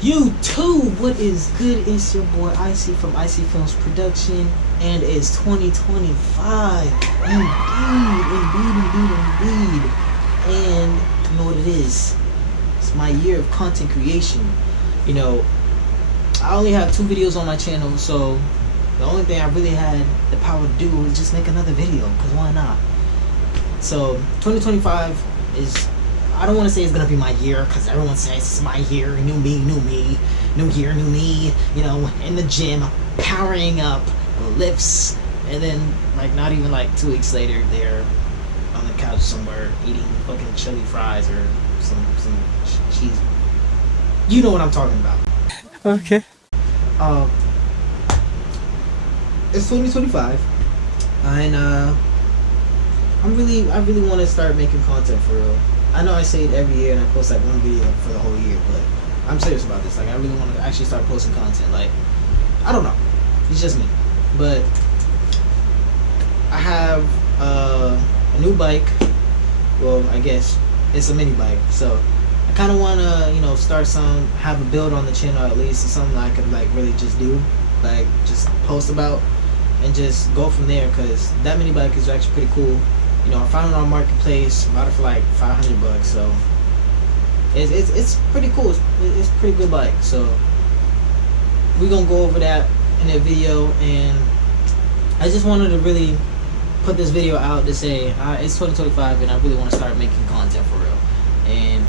YouTube, what is good? It's your boy Icy from Icy Films Production, and it's 2025. Indeed. And you know what it is? It's my year of content creation. You know, I only have 2 videos on my channel, so the only thing I really had the power to do was just make another video, because why not? So 2025 is, I don't want to say it's gonna be my year, because everyone says it's my year, new me, new year, new me, you know, in the gym, powering up, lifts, and then like not even like 2 weeks later they're on the couch somewhere eating fucking chili fries or some cheese. You know what I'm talking about. Okay. It's 2025, and I really want to start making content for real. I know I say it every year and I post like 1 video for the whole year, but I'm serious about this. Like, I really want to actually start posting content. Like, I don't know, it's just me, but I have a new bike. Well, I guess it's a mini bike, so I kind of want to, you know, have a build on the channel at least, or something I could like really just do, like just post about and just go from there, because that mini bike is actually pretty cool. You know, I found it on Marketplace, bought it for like $500, so it's pretty cool. It's a pretty good bike, so we're gonna go over that in a video. And I just wanted to really put this video out to say it's 2025 and I really want to start making content for real. And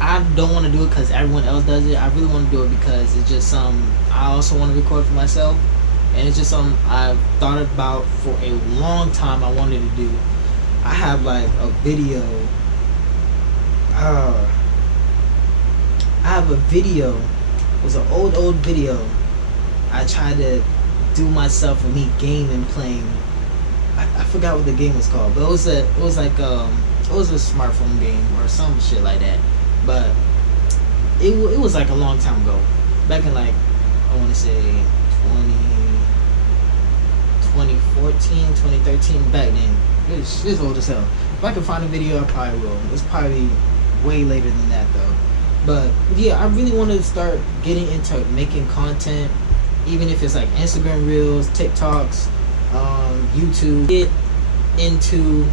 I don't want to do it because everyone else does it. I really want to do it because it's just something I also want to record for myself, and it's just something I've thought about for a long time. I wanted to do. I have like a video. I have a video. It was an old video. I tried to do myself with me gaming, playing. I forgot what the game was called, but it was a smartphone game or some shit like that. But it was like a long time ago, back in like, I want to say 2014, 2013, back then. It's old as hell. If I can find a video, I probably will. It's probably way later than that though. But yeah, I really want to start getting into making content, even if it's like Instagram Reels, TikToks, YouTube. Get into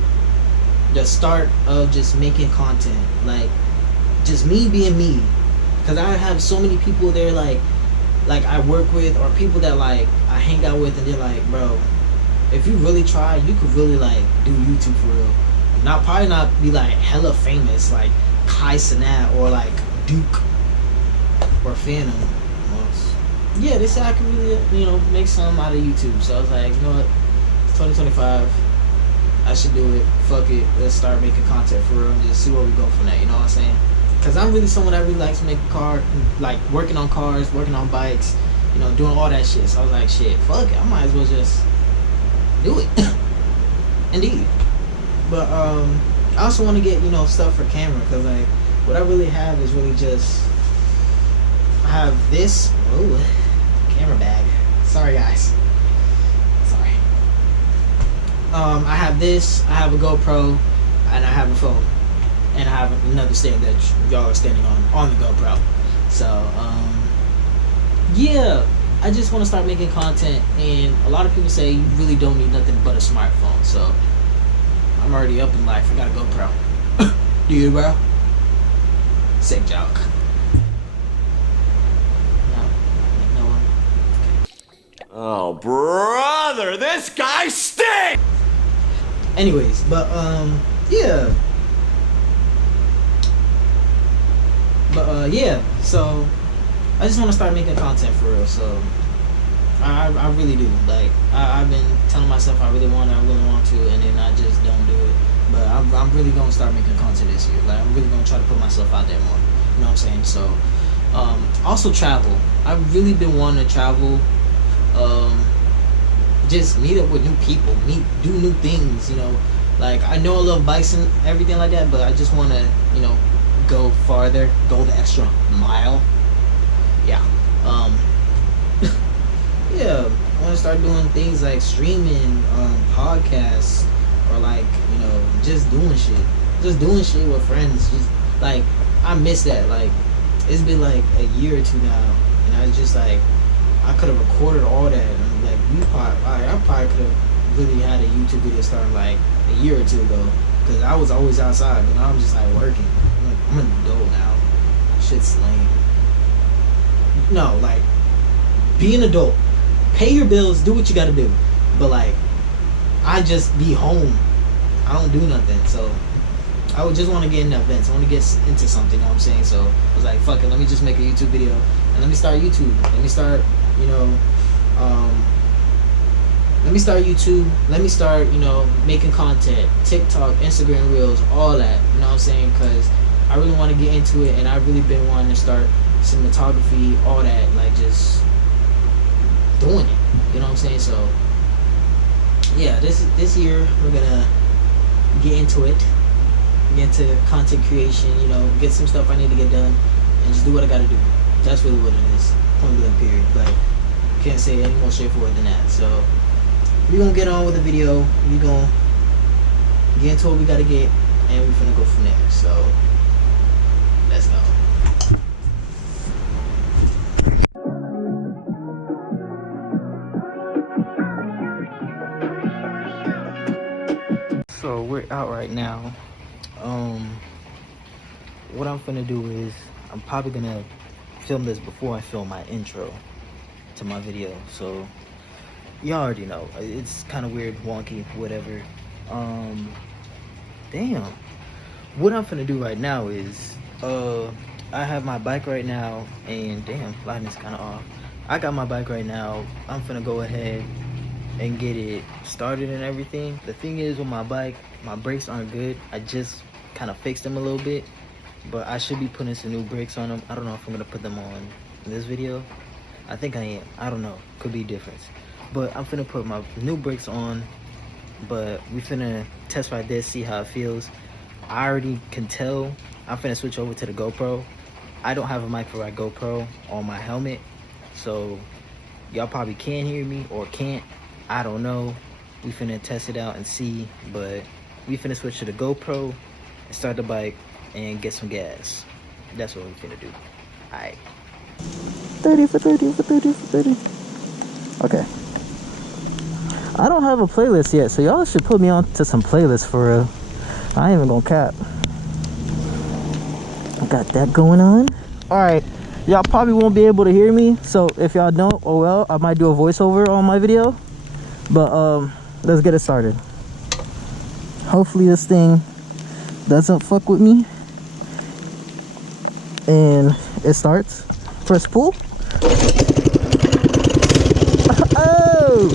the start of just making content, like just me being me, because I have so many people there like I work with, or people that like I hang out with, and they're like, bro, if you really try, you could really like do YouTube for real. Probably not be like hella famous like Kai Cenat or like Duke or Phantom. Yeah, they said I could really, you know, make something out of YouTube. So I was like, you know what, it's 2025, I should do it. Fuck it, let's start making content for real and just see where we go from that. You know what I'm saying? Because I'm really someone that really likes making like working on cars, working on bikes, you know, doing all that shit. So I was like, shit, fuck it, I might as well just do it. Indeed. But I also want to get, you know, stuff for camera, because like what I really have is really just, I have this camera bag. Sorry guys. Sorry. I have this, I have a GoPro, and I have a phone. And I have another stand that y'all are standing on the GoPro. So, yeah, I just want to start making content. And a lot of people say you really don't need nothing but a smartphone. So, I'm already up in life. I got a GoPro. Do you, bro? Sick joke. No one? Okay. Oh, brother, this guy stinks! Anyways, but, yeah. But yeah, so I just want to start making content for real. So I really do. Like I've been telling myself I really want to, and then I just don't do it. But I'm really gonna start making content this year. Like I'm really gonna try to put myself out there more. You know what I'm saying? So also travel. I've really been wanting to travel. Just meet up with new people, do new things. You know, like I know I love bikes and everything like that, but I just want to, you know, go farther, go the extra mile. Yeah. Yeah, I want to start doing things like streaming, podcasts, or like, you know, just doing shit with friends, just Like, I miss that. Like, it's been like a year or two now, and I was just like, I could have recorded all that, and like I probably could have really had a YouTube video starting like a year or two ago, because I was always outside, but now I'm just like working. I'm an adult now. Shit's lame. No, like, be an adult, pay your bills, do what you gotta do, but like, I just be home. I don't do nothing, so I would just want to get into events. I want to get into something, you know what I'm saying? So I was like, fuck it, let me just make a YouTube video, and let me start YouTube. Let me start, you know, let me start YouTube. Let me start, you know, making content, TikTok, Instagram Reels, all that, you know what I'm saying? Because I really want to get into it, and I've really been wanting to start cinematography, all that, like just doing it, you know what I'm saying? So yeah, this year we're gonna get into it, get into content creation, you know, get some stuff I need to get done, and just do what I gotta do. That's really what it is, point blank period. Like, can't say it any more straightforward than that. So we're gonna get on with the video, we're gonna get into what we gotta get, and we're gonna go from there. So let's go. So we're out right now. What I'm gonna do is I'm probably gonna film this before I film my intro to my video. So you already know it's kind of weird, wonky, whatever. Damn. What I'm gonna do right now is I have my bike right now, and damn, lighting is kind of off. I got my bike right now. I'm gonna go ahead and get it started and everything. The thing is, with my bike, my brakes aren't good. I just kind of fixed them a little bit, but I should be putting some new brakes on them. I don't know if I'm gonna put them on in this video. I think I am. I don't know, could be different, but I'm finna put my new brakes on. But we finna test ride this, see how it feels. I already can tell I'm finna switch over to the GoPro. I don't have a mic for my GoPro on my helmet, so y'all probably can hear me or can't. I don't know. We finna test it out and see, but we finna switch to the GoPro and start the bike and get some gas. That's what we finna do. Alright. 30 for 30 for 30 for 30. Okay. I don't have a playlist yet, so y'all should put me on to some playlists for real. I ain't even gonna cap. Got that going on. Alright. Y'all probably won't be able to hear me, so if y'all don't, oh well, I might do a voiceover on my video. But let's get it started. Hopefully this thing doesn't fuck with me. And it starts. Press pull. Oh!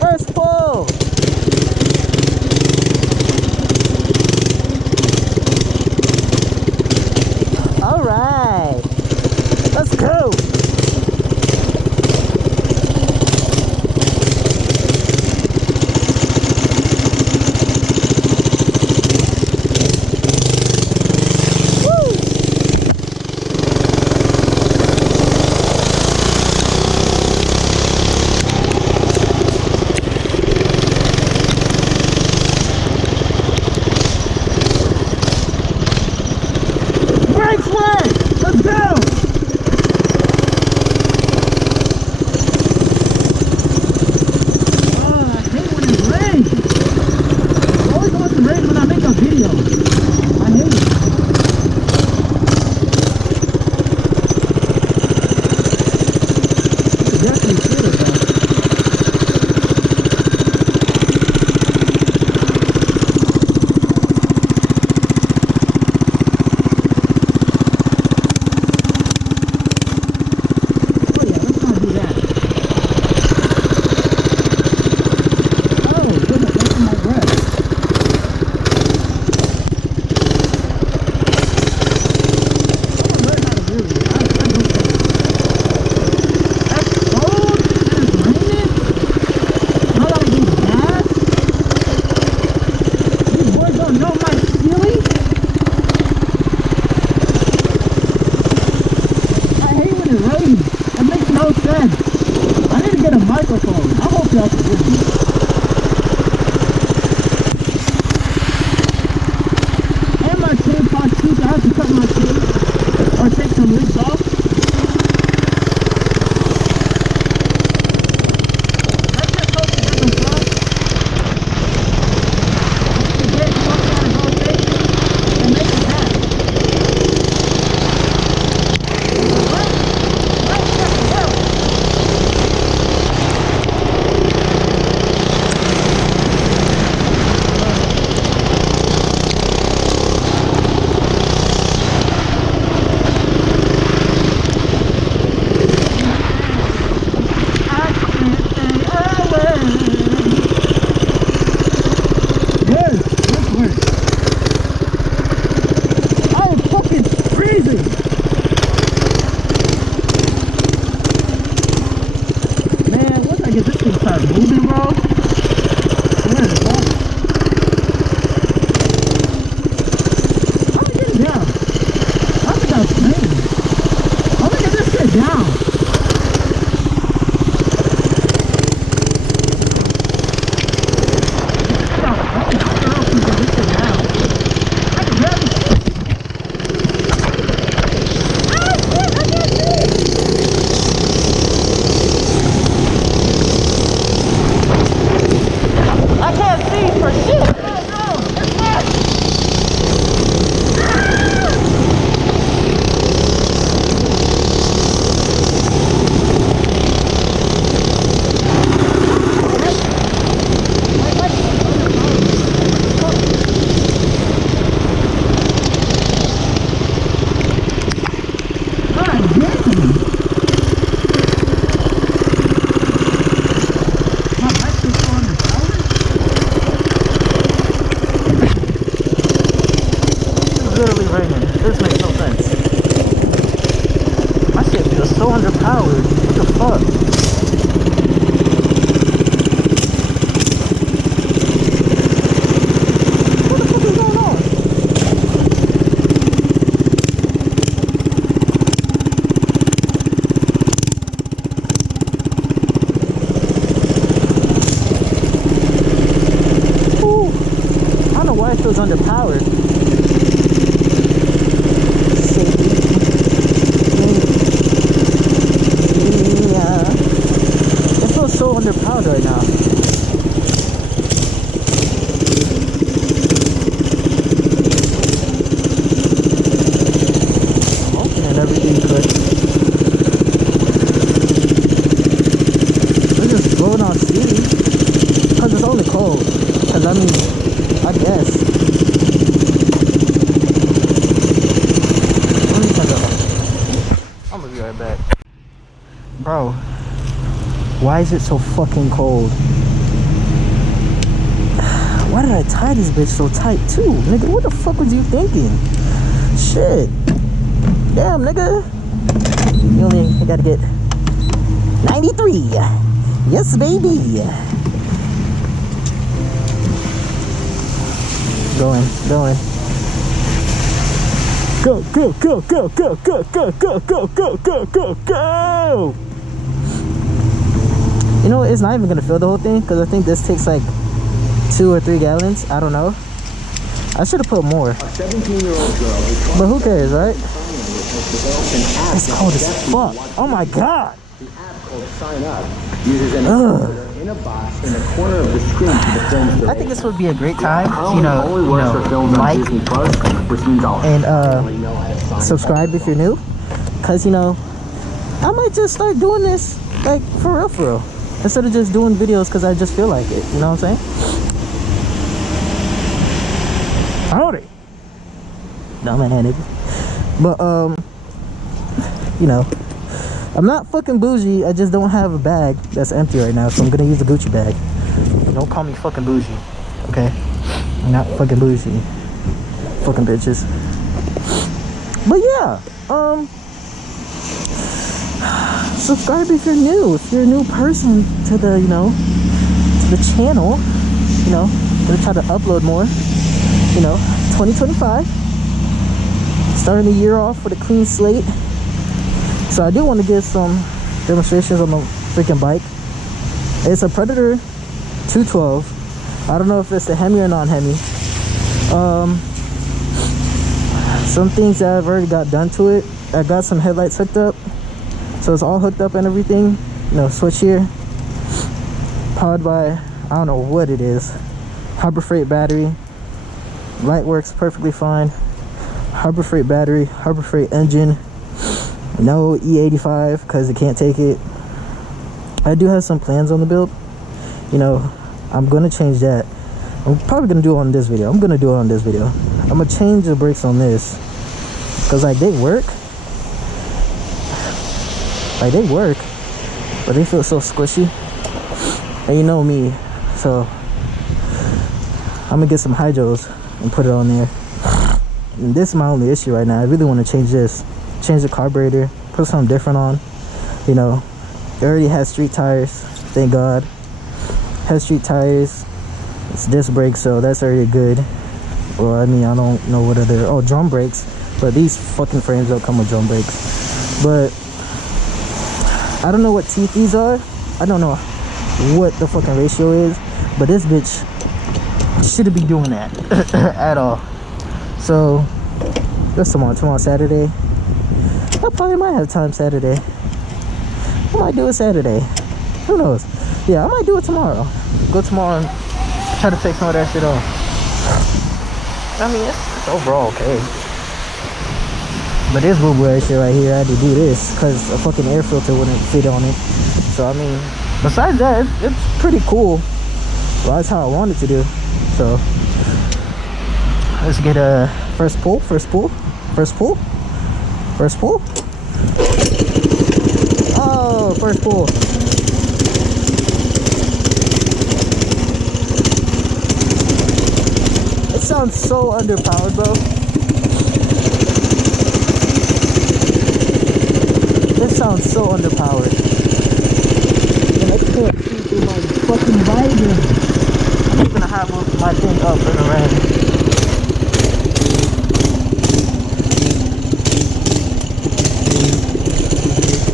First pull! Alright! Let's go! literally raining. This makes no sense. My shit feels so underpowered. What the fuck? What the fuck is going on? Ooh. I don't know why it feels underpowered. So underpowered right now. I'm opening everything good. We're just blowing off steam because it's only cold. Because I mean, I guess. Let me turn it on. I'm gonna be right back, bro. Why is it so fucking cold? Why did I tie this bitch so tight too? Nigga, what the fuck was you thinking? Shit. Damn, nigga. You only gotta get 93. Yes, baby. Going. Go. You know what? It's not even gonna fill the whole thing because I think this takes like 2 or 3 gallons. I don't know. I should have put more. A 17-year-old girl But who cares, right? It's cold as fuck. Oh my god. The app called Sign Up uses an encoder in a box in the corner of the screen to the film's I think this would be a great time, only works for films on Disney Plus, which means I'll and really know how to sign subscribe if you're new, cause I might just start doing this like for real, instead of just doing videos because I just feel like it. You know what I'm saying? Howdy. No man, nigga. But I'm not fucking bougie. I just don't have a bag that's empty right now, so I'm gonna use a Gucci bag. Don't call me fucking bougie, okay? I'm not fucking bougie. Fucking bitches. But yeah, subscribe if you're new. If you're a new person to the, to the channel, gonna try to upload more. 2025. Starting the year off with a clean slate. So I do want to get some demonstrations on the freaking bike. It's a Predator 212. I don't know if it's the Hemi or non-Hemi. Some things that I've already got done to it. I got some headlights hooked up, so it's all hooked up and everything. Switch here. Powered by, I don't know what it is. Harbor Freight battery. Light works perfectly fine. Harbor Freight battery, Harbor Freight engine. No E85 because it can't take it. I do have some plans on the build. I'm gonna change that. I'm probably gonna do it on this video. I'm gonna change the brakes on this because they work, but they feel so squishy. And you know me, so I'm gonna get some hydros and put it on there. And this is my only issue right now. I really want to change this. Change the carburetor, put something different on. It already has street tires, thank God. Has street tires. It's disc brakes, so that's already good. Well, I mean, I don't know what other, drum brakes, but these fucking frames don't come with drum brakes. But I don't know what teeth these are. I don't know what the fucking ratio is, but this bitch shouldn't be doing that at all. So what's tomorrow? Saturday. I probably might have time Saturday. I might do it Saturday. Who knows? Yeah, I might do it tomorrow. Go tomorrow and try to take some of that shit off. I mean, it's overall okay. But this boo-boo ass shit right here, I had to do this because a fucking air filter wouldn't fit on it. So, I mean, besides that, it's pretty cool. Well, that's how I wanted to do. So, let's get a first pull. Oh, first pull. It sounds so underpowered, bro. This sounds so underpowered. And I can't see through my fucking visor. I'm just gonna have my thing up in the rain.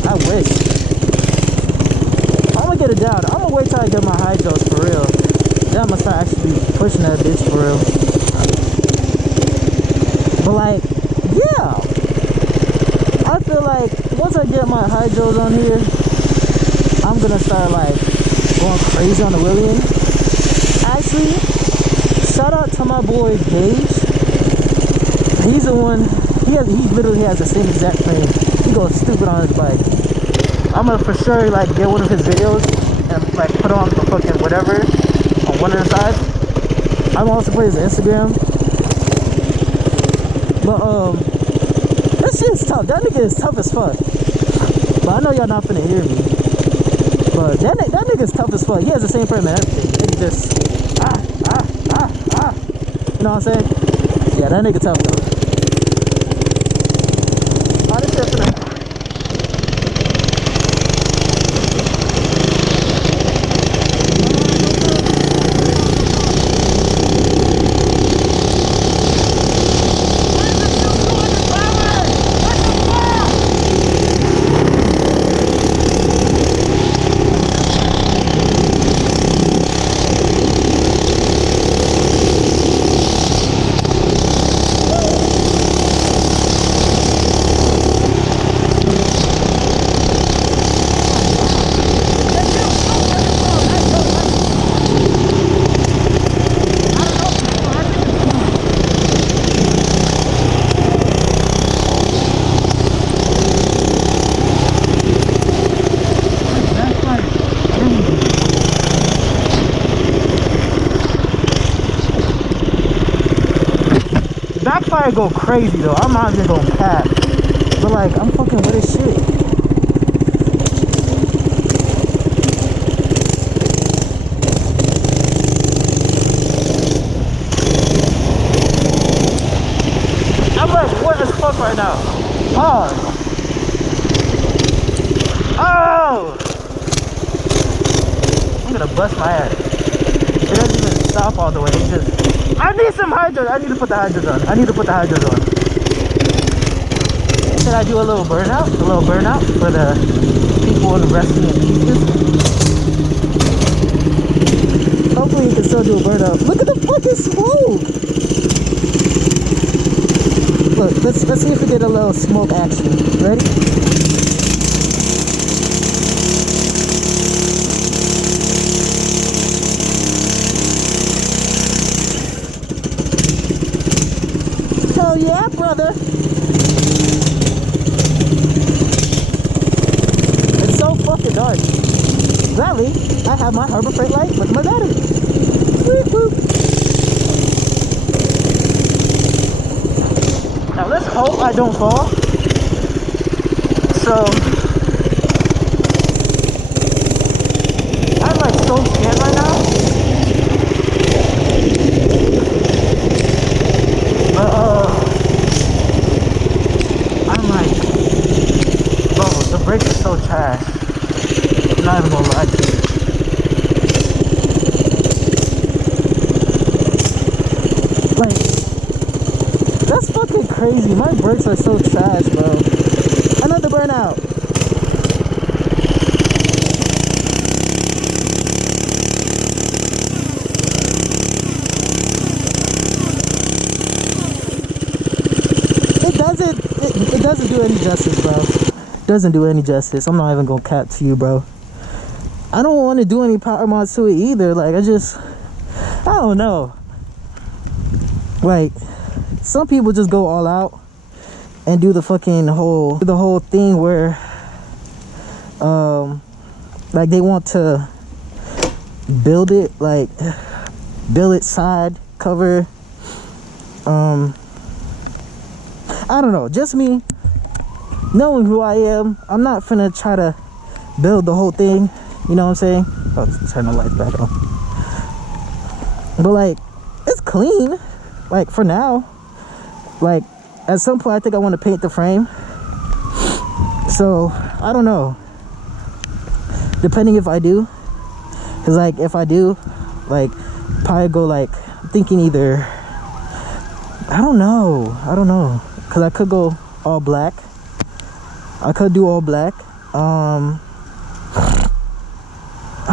I wish. I'm gonna get it down. I'm gonna wait till I get my hydros for real. Then I'm gonna start actually pushing that bitch for real. But like, yeah. I feel like once I get my hydros on here, I'm gonna start like going crazy on the William. Actually, shout out to my boy Gage. He's the one. He literally has the same exact frame. He goes stupid on his bike. I'm gonna for sure like get one of his videos and like put on the fucking whatever on one of the sides. I'm also put his Instagram. But that shit's tough. That nigga is tough as fuck. But I know y'all not finna hear me. But that nigga's tough as fuck. He has the same frame and everything. Nigga just You know what I'm saying? Yeah, that nigga tough though. Oh, this shit finna. Backfire go crazy though. I'm not even gonna cap. But like, I'm fucking with this shit. I'm like, what as fuck right now? Pause. Oh! I'm gonna bust my ass. It doesn't even stop all the way. It just. I need some hydros. I need to put the hydros on. Should I do a little burnout? For the people in resting in pieces. Hopefully you can still do a burnout. Look at the fucking smoke. Look, let's see if we get a little smoke action. Ready? Hell yeah, brother! It's so fucking dark. Gladly, I have my Harbor Freight light with my battery. Whoop, whoop. Now let's hope I don't fall. So I'm like so scared right now. I'm like, bro, the brakes are so trash. I'm not even gonna lie to you. Like, that's fucking crazy. My brakes are so trash, bro. Another burnout. It doesn't do any justice, bro. Doesn't do any justice. I'm not even gonna cap to you, bro. I don't want to do any power mods to it either. Like, I don't know. Like, some people just go all out and do the fucking whole thing where like they want to build it side cover. I don't know, just me knowing who I am, I'm not finna try to build the whole thing, you know what I'm saying? Oh, let's turn the lights back on. But like, it's clean, like for now. Like at some point I think I want to paint the frame, so I don't know. Depending if I do. Because, like, if I do, like, probably go, like, thinking either... I don't know. Because I could go all black. I could do all black. I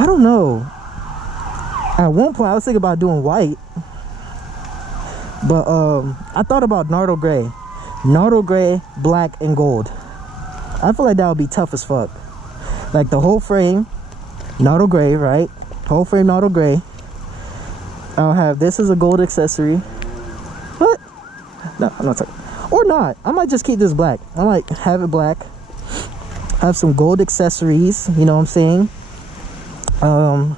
don't know. At one point, I was thinking about doing white. But, I thought about Nardo Gray. Nardo Gray, black, and gold. I feel like that would be tough as fuck. Like, the whole frame, Nardo Gray, right? Whole frame Nardo Gray. I'll have this as a gold accessory. What? No, I'm not talking. Or not. I might just keep this black. I might have it black. Have some gold accessories. You know what I'm saying? I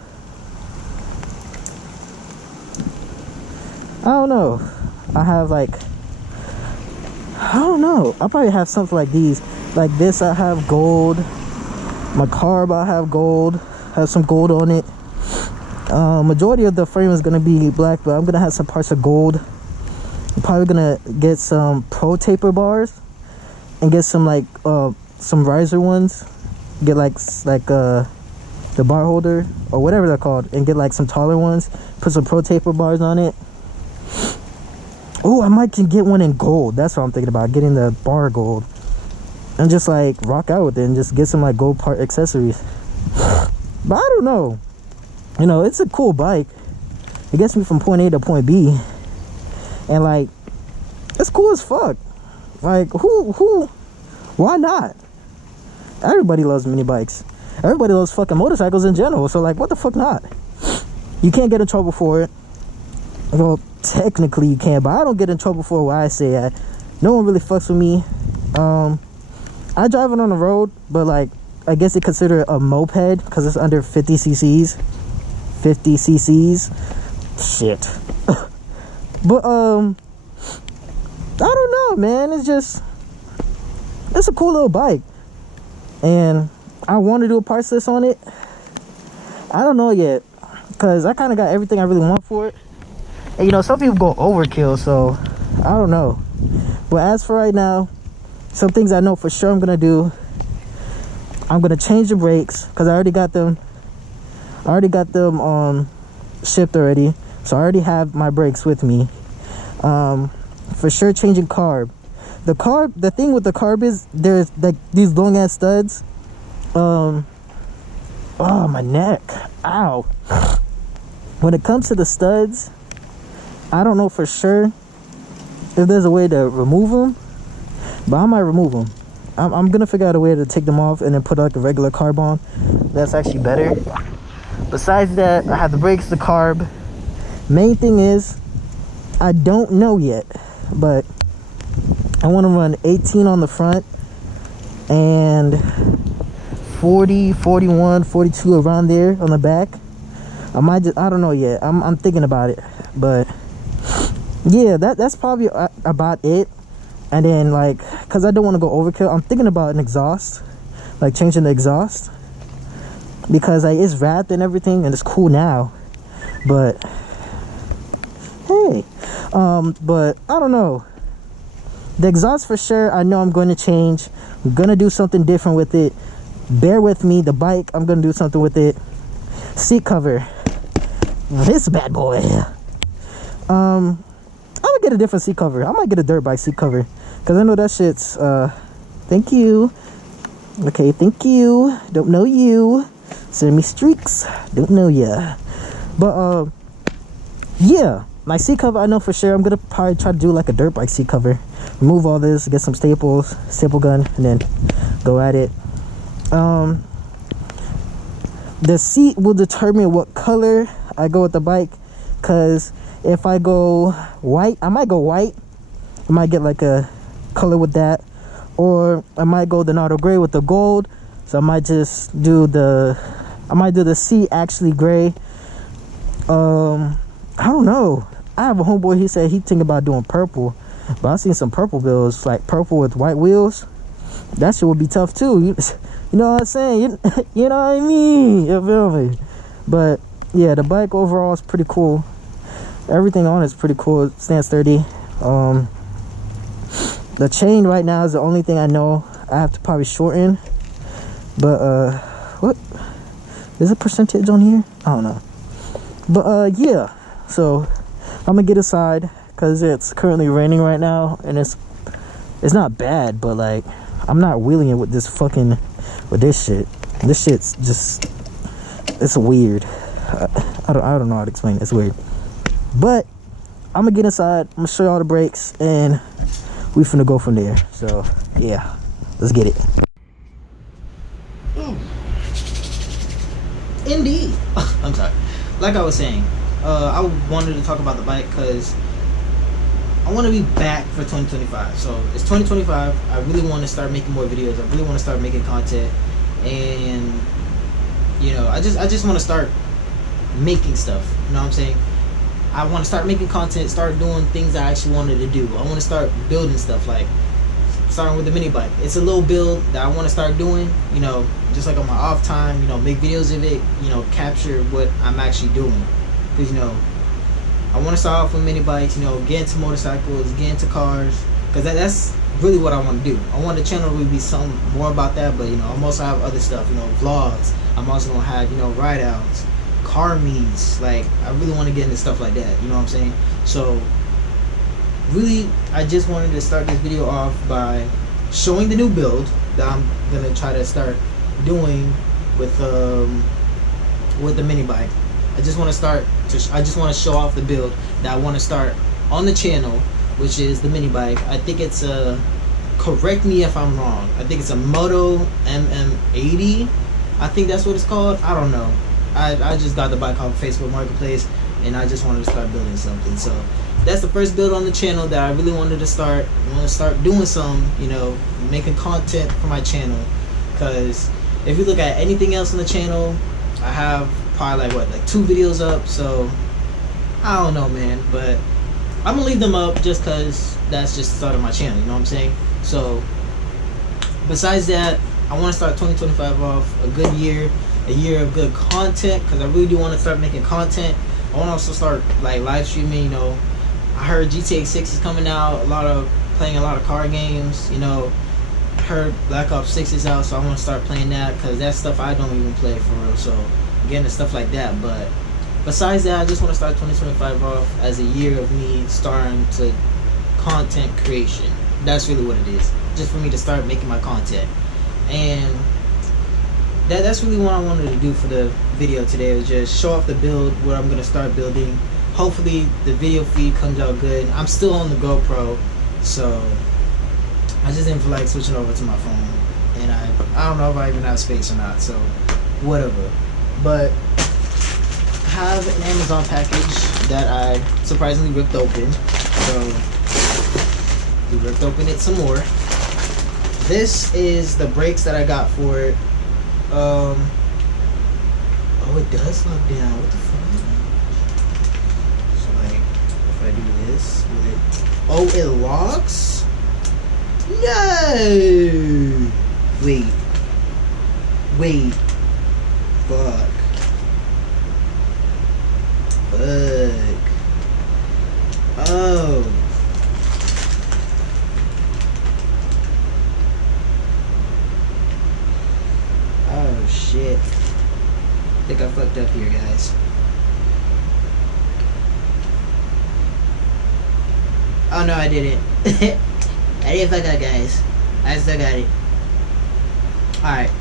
don't know. I have like... I don't know. I'll probably have something like these. Like this, I have gold. My carb, I have gold. Have some gold on it. Majority of the frame is gonna be black, but I'm gonna have some parts of gold. I'm probably gonna get some pro taper bars and get some like some riser ones. Get like the bar holder or whatever they're called, and get like some taller ones. Put some pro taper bars on it. Oh, I might can get one in gold. That's what I'm thinking about, getting the bar gold and just like rock out with it and just get some like gold part accessories. But I don't know. You know, it's a cool bike. It gets me from point A to point B. And like, it's cool as fuck. Like, why not? Everybody loves mini bikes. Everybody loves fucking motorcycles in general. So like, what the fuck not? You can't get in trouble for it. Well, technically you can, but I don't get in trouble for why I say that. No one really fucks with me. I drive it on the road, but like, I guess they consider it a moped because it's under 50 cc's. 50 cc's. Shit. But I don't know, man. It's a cool little bike, and I want to do a parts list on it. I don't know yet, because I kind of got everything I really want for it. And you know, some people go overkill, so I don't know. But as for right now, some things I know for sure I'm gonna do. I'm gonna change the brakes because I already got them shipped already, so I already have my brakes with me. For sure changing carb. The thing with the carb is there's like these long ass studs. Oh, my neck. Ow. When it comes to the studs, I don't know for sure if there's a way to remove them, but I might remove them. I'm gonna figure out a way to take them off and then put like a regular carb on. That's actually better. Besides that, I have the brakes, the carb. Main thing is, I don't know yet, but I want to run 18 on the front and 40, 41, 42 around there on the back. I don't know yet. I'm thinking about it, but yeah, that's probably about it. And then like, cause I don't want to go overkill, I'm thinking about an exhaust, like changing the exhaust, because like it's wrapped and everything and it's cool now, but hey, but I don't know. The exhaust for sure, I know I'm going to change. I'm gonna do something different with it. Bear with me. The bike, I'm gonna do something with it. Seat cover, this bad boy. I'm gonna get a different seat cover. I might get a dirt bike seat cover, because I know that shit's thank you. Okay, thank you. Don't know you. Send me streaks. Don't know ya. But yeah, my seat cover, I know for sure I'm gonna probably try to do like a dirt bike seat cover. Remove all this, get some staples, staple gun, and then go at it. The seat will determine what color I go with the bike, because if I go white, I might go white. I might get like a color with that, or I might go the Nardo Gray with the gold. So I might just do the seat actually gray. I don't know. I have a homeboy, he said he think about doing purple, but I've seen some purple builds, like purple with white wheels. That shit would be tough too. You know what I'm saying? You know what I mean? You feel me? But yeah, the bike overall is pretty cool. Everything on it is pretty cool. It stands sturdy. The chain right now is the only thing I know I have to probably shorten. But what is a percentage on here? I don't know. But yeah, so I'm gonna get inside because it's currently raining right now, and it's not bad, but like I'm not wheeling it with this shit. This shit's just, it's weird. I don't know how to explain it. It's weird. But I'm gonna get inside, I'm gonna show y'all the brakes, and we finna go from there. So yeah, let's get it. Indeed. I'm sorry. Like I was saying, I wanted to talk about the bike because I want to be back for 2025. So it's 2025. I really want to start making more videos. I really want to start making content, and you know, I just want to start making stuff. You know what I'm saying? I want to start making content, start doing things I actually wanted to do. I want to start building stuff, like starting with the mini bike. It's a little build that I want to start doing, you know, just like on my off time, you know, make videos of it, you know, capture what I'm actually doing. Because, you know, I want to start off with mini bikes, you know, get into motorcycles, get into cars, because that's really what I want to do. I want the channel to really be something more about that, but, you know, I'm also have other stuff, you know, vlogs. I'm also going to have, you know, ride outs, car meets. Like, I really want to get into stuff like that, you know what I'm saying? So really, I just wanted to start this video off by showing the new build that I'm gonna try to start doing with the mini bike. I just want to show off the build that I want to start on the channel, which is the mini bike. I think it's correct me if I'm wrong, I think it's a Moto MM80. I think that's what it's called. I don't know. I just got the bike off Facebook Marketplace, and I just wanted to start building something. So that's the first build on the channel that I really wanted to start. I want to start doing some, you know, making content for my channel. Because if you look at anything else on the channel, I have probably like 2 videos up. So I don't know, man, but I'm gonna leave them up just because that's just the start of my channel, you know what I'm saying? So besides that, I want to start 2025 off a good year, a year of good content, because I really do want to start making content. I want to also start like live streaming. You know, I heard GTA 6 is coming out, playing a lot of car games, you know. I heard Black Ops 6 is out, so I want to start playing that, because that's stuff I don't even play for real. So getting into stuff like that. But besides that, I just want to start 2025 off as a year of me starting to content creation. That's really what it is, just for me to start making my content. And that's really what I wanted to do for the video today, was just show off the build, what I'm going to start building. Hopefully the video feed comes out good. I'm still on the GoPro, so I just didn't feel like switching over to my phone, and I don't know if I even have space or not, so whatever. But I have an Amazon package that I surprisingly ripped open, so we ripped open it some more. This is the brakes that I got for it. Oh, it does lock down. What the fuck? So like, if I do this, will it? Oh, it locks? No! Wait. Fuck. Oh. Oh shit. I think I fucked up here, guys. Oh no, I didn't. I didn't fuck up, guys. I still got it. Alright,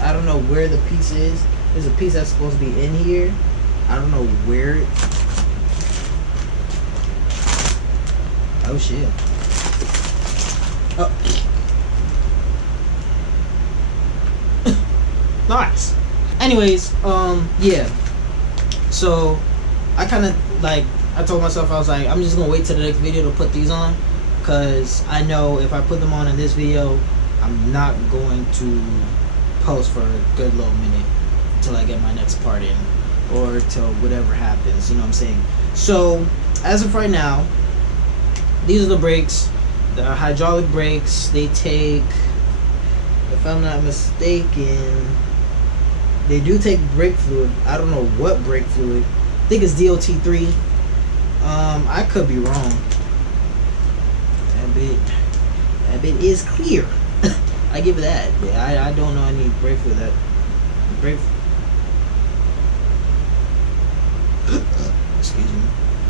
I don't know where the piece is. There's a piece that's supposed to be in here. I don't know where it... Oh shit. Oh. Nice. Anyways, yeah. So I kind of like, I told myself, I was like, I'm just gonna wait till the next video to put these on, because I know if I put them on in this video, I'm not going to post for a good little minute until I get my next part in, or till whatever happens, you know what I'm saying? So as of right now, these are the brakes, the hydraulic brakes. They take, if I'm not mistaken, they do take brake fluid. I don't know what brake fluid. I think it's DOT3. I could be wrong. That bit is clear. I give it that. Yeah, I don't know any breakthrough that excuse me.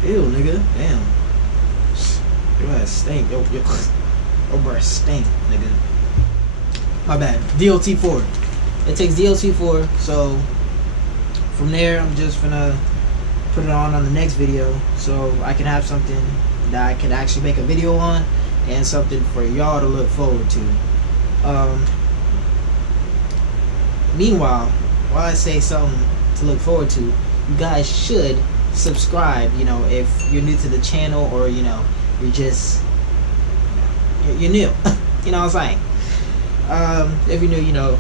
Ew, nigga. Damn. Your ass stink. Your breath stink, nigga. My bad. DLT4. It takes DLT4, so from there I'm just gonna put it on the next video, so I can have something that I can actually make a video on and something for y'all to look forward to. Meanwhile, while I say something to look forward to, you guys should subscribe, you know, if you're new to the channel, or you know, you're just you're new. You know what I'm saying? If you're new, you know,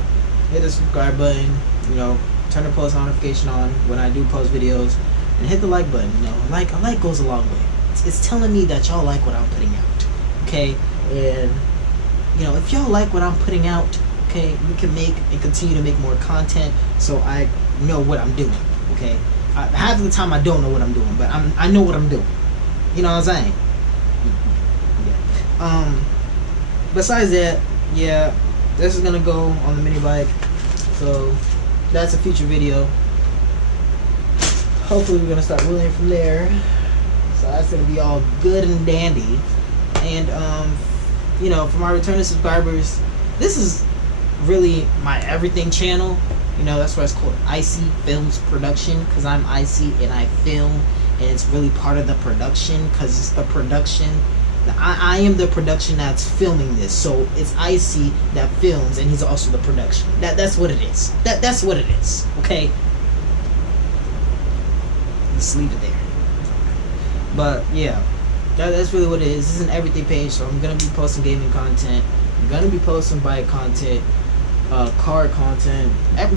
hit the subscribe button, you know, turn the post notification on when I do post videos, and hit the like button. You know, a like goes a long way. It's telling me that y'all like what I'm putting out, okay? And you know, if y'all like what I'm putting out, okay, we can make and continue to make more content, so I know what I'm doing, okay? Half of the time I don't know what I'm doing, but I know what I'm doing. You know what I'm saying? Yeah. Besides that, yeah, this is gonna go on the mini bike, so that's a future video. Hopefully we're gonna start wheeling from there, so that's gonna be all good and dandy. And you know, for my returning subscribers, this is really my everything channel. You know, that's why it's called Icy Films Production, because I'm icy and I film, and it's really part of the production, because it's the production. I am the production that's filming this, so it's Icy that films, and he's also the production. That's what it is. That's what it is. Okay. Let's leave it there. But yeah, that's really what it is. This is an everything page, so I'm gonna be posting gaming content. I'm gonna be posting bike content, car content,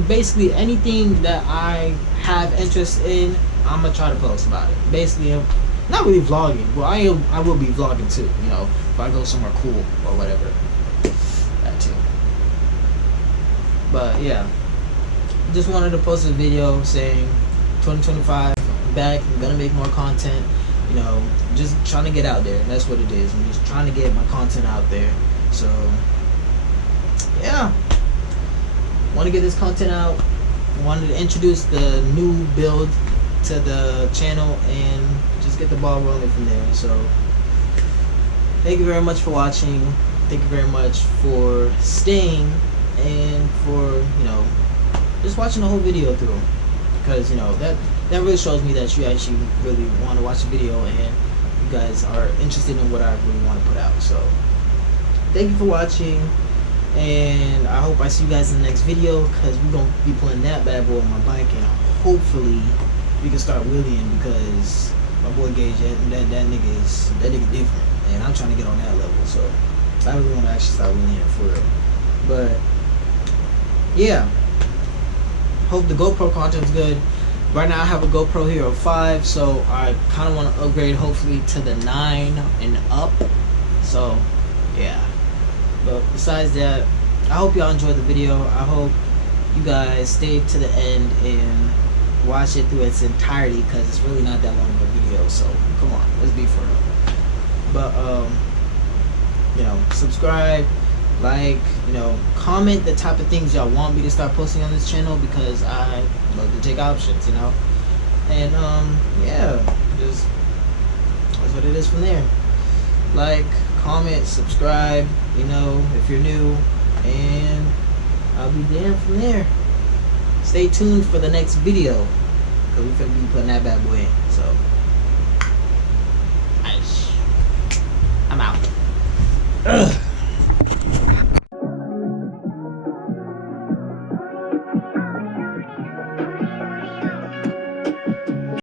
basically anything that I have interest in. I'm gonna try to post about it. Basically, I'm not really vlogging. Well, I will be vlogging too. You know, if I go somewhere cool or whatever, that too. But yeah, just wanted to post a video saying 2025, I'm back. I'm gonna make more content. You know, just trying to get out there. That's what it is. I'm just trying to get my content out there. So yeah, want to get this content out. Wanted to introduce the new build to the channel and just get the ball rolling from there. So thank you very much for watching. Thank you very much for staying and for, you know, just watching the whole video through, because you know that really shows me that you actually really want to watch the video and you guys are interested in what I really want to put out. So thank you for watching, and I hope I see you guys in the next video, because we're gonna be putting that bad boy on my bike, and hopefully we can start wheeling, because my boy Gage, that nigga different, and I'm trying to get on that level. So I really want to actually start wheeling it for real. But yeah, hope the GoPro content's good. Right now I have a GoPro Hero 5, so I kind of want to upgrade hopefully to the 9 and up. So yeah, but besides that, I hope y'all enjoyed the video. I hope you guys stayed to the end and watch it through its entirety, because it's really not that long of a video. So come on, let's be for real. But you know, subscribe, like, you know, comment the type of things y'all want me to start posting on this channel, because I love to take options, you know. And yeah, just that's what it is from there. Like, comment, subscribe, you know, if you're new, and I'll be damned from there. Stay tuned for the next video, because we're gonna be putting that bad boy in. So